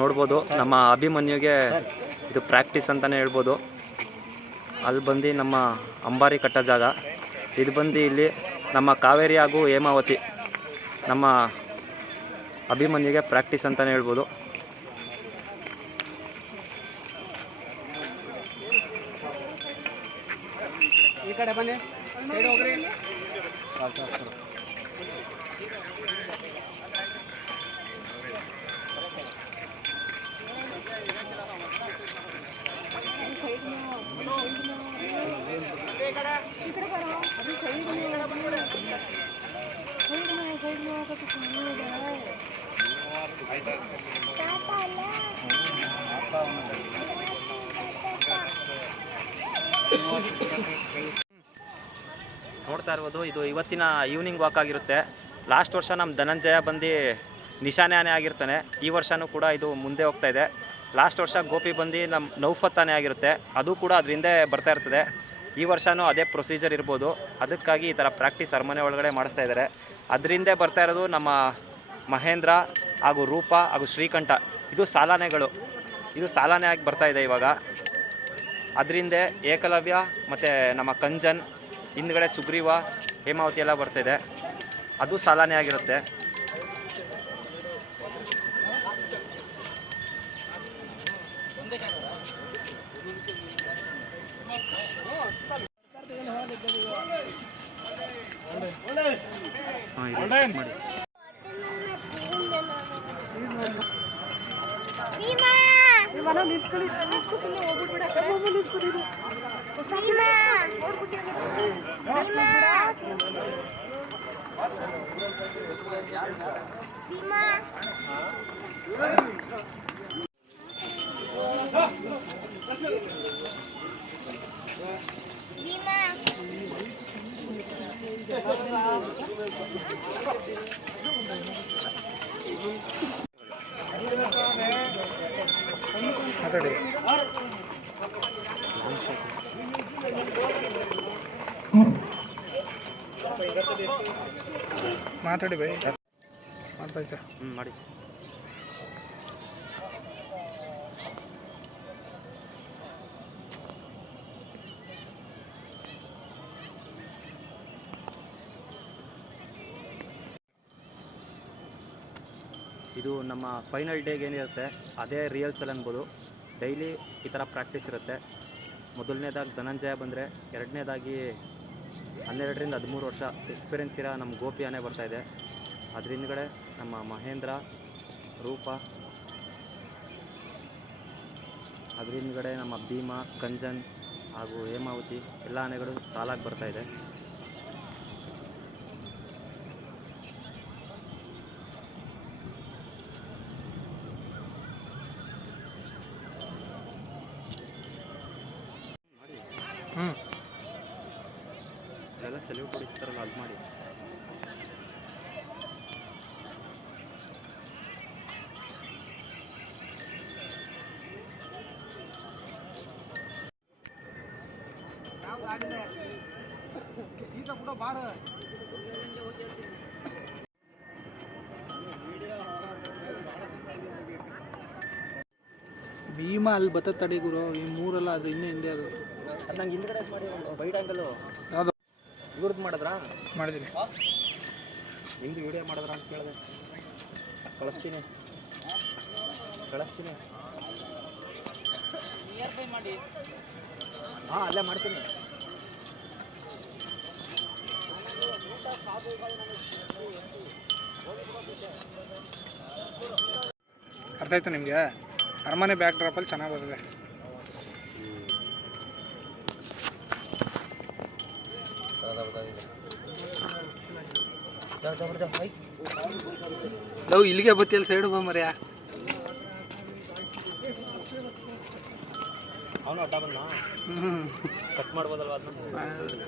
ನೋಡ್ಬೋದು. ನಮ್ಮ ಅಭಿಮನ್ಯುಗೆ ಇದು ಪ್ರಾಕ್ಟೀಸ್ ಅಂತಲೇ ಹೇಳ್ಬೋದು. ಅಲ್ಲಿ ಬಂದು ನಮ್ಮ ಅಂಬಾರಿ ಕಟ್ಟ ಜಾಗ. ಇದು ಬಂದು ಇಲ್ಲಿ ನಮ್ಮ ಕಾವೇರಿ ಹಾಗೂ ಹೇಮಾವತಿ ನಮ್ಮ ಅಭಿಮನ್ಯುಗೆ ಪ್ರಾಕ್ಟೀಸ್ ಅಂತಲೇ ಹೇಳ್ಬೋದು. ಈ ಕಡೆ ಬನ್ನಿ ನೋಡ್ತಾ ಇರ್ಬೋದು, ಇದು ಇವತ್ತಿನ ಈವ್ನಿಂಗ್ ವಾಕ್ ಆಗಿರುತ್ತೆ. ಲಾಸ್ಟ್ ವರ್ಷ ನಮ್ಮ ಧನಂಜಯ ಬಂದು ನಿಶಾನೆ ಆಗಿರ್ತಾನೆ. ಈ ವರ್ಷವೂ ಕೂಡ ಇದು ಮುಂದೆ ಹೋಗ್ತಾ ಇದೆ. ಲಾಸ್ಟ್ ವರ್ಷ ಗೋಪಿ ಬಂದು ನಮ್ಮ ನೌಫತ್ತಾನೆ ಆಗಿರುತ್ತೆ. ಅದು ಕೂಡ ಅದರಿಂದ ಬರ್ತಾ ಇರ್ತದೆ. ಈ ವರ್ಷವೂ ಅದೇ ಪ್ರೊಸೀಜರ್ ಇರ್ಬೋದು. ಅದಕ್ಕಾಗಿ ಈ ಥರ ಪ್ರಾಕ್ಟೀಸ್ ಅರಮನೆ ಒಳಗಡೆ ಮಾಡಿಸ್ತಾ ಇದ್ದಾರೆ. ಅದರಿಂದ ಬರ್ತಾ ಇರೋದು ನಮ್ಮ ಮಹೇಂದ್ರ ಹಾಗೂ ರೂಪ ಹಾಗೂ ಶ್ರೀಕಂಠ. ಇದು ಸಾಲಾನೆಗಳು. ಇದು ಸಾಲಾನೆ ಆಗಿ ಬರ್ತಾ ಇದೆ ಇವಾಗ. ಅದರಿಂದ ಏಕಲವ್ಯ ಮತ್ತು ನಮ್ಮ ಕಂಜನ್ ಹಿಂದ್ಗಡೆ ಸುಗ್ರೀವ ಹೇಮಾವತಿ ಎಲ್ಲ ಬರ್ತಿದೆ ಅದು ಸಾಲಾನೆ ಆಗಿರುತ್ತೆ. ಹಾಂ ಇದೆ check ಮಾಡಿ ಮಾತಾಡಿ ಮಾತಾಡಿ ಬೈ. ಮಾಡ್ತೈತೆ ಹ್ಞೂ ಮಾಡಿ. ಇದು ನಮ್ಮ ಫೈನಲ್ ಡೇಗೆ ಏನಿರುತ್ತೆ ಅದೇ ರಿಯಲ್ಸಲ್ ಅನ್ಬೋದು. ಡೈಲಿ ಈ ಥರ ಪ್ರಾಕ್ಟೀಸ್ ಇರುತ್ತೆ. ಮೊದಲನೇದಾಗಿ ಧನಂಜಯ ಬಂದರೆ ಎರಡನೇದಾಗಿ ಹನ್ನೆರಡರಿಂದ ಹದಿಮೂರು ವರ್ಷ ಎಕ್ಸ್ಪೀರಿಯನ್ಸ್ ಇರೋ ನಮ್ಮ ಗೋಪಿ ಆನೆ ಬರ್ತಾಯಿದೆ ಅದ್ರ ಹಿಂದ್ಗಡೆ ನಮ್ಮ ಮಹೇಂದ್ರ, ರೂಪ ಅದ್ರ ಹಿಂದ್ಗಡೆ ನಮ್ಮ ಭೀಮಾ ಕಂಜನ್ ಹಾಗೂ ಹೇಮಾವತಿ ಎಲ್ಲ ಆನೆಗಳು ಸಾಲಾಗಿ ಬರ್ತಾಯಿದೆ ಹ್ಞೂ ಹೊಡಿಸ್ತಾರಲ್ಲ ಅದು ಮಾಡಿ. ಭೀಮ ಅಲ್ಲಿ ಬತ್ತ ತಡಿ ಗುರು ಈ ಮೂರಲ್ಲ ಅದು ಇನ್ನೂ ಹಿಂದೆ ಅದು? ಅದು ನಂಗೆ ಹಿಂದ್ಗಡೆ ಮಾಡಿ ಬೈಟ್ ಯಾವುದು? ಇವ್ರದ್ದು ಮಾಡಿದ್ರಾ? ಮಾಡಿದ್ದೀನಿ ಹೆಂಗೆ ವಿಡಿಯೋ ಮಾಡಿದ್ರ ಅಂತ ಕೇಳಿದೆ. ಕಳಿಸ್ತೀನಿ. ಕಳಿಸ್ತೀನಿ. ಹಾಂ ಅಲ್ಲೇ ಮಾಡ್ತೀನಿ. ಅರ್ಥ ಆಯ್ತು ನಿಮಗೆ? ಅರಮನೆ ಬ್ಯಾಕ್ ಡ್ರಾಪಲ್ಲಿ ಚೆನ್ನಾಗಿ ಬರ್ತದೆ ನಾವು ಇಲ್ಲಿಗೆ ಬತ್ತಿಲ್ಲ ಸೈಡ್ ಬಾ ಅವನು ಅಡ್ಡ ಬಂದ ಕಟ್ ಮಾಡ್ಬೋದಲ್ವ ಅದನ್ನ?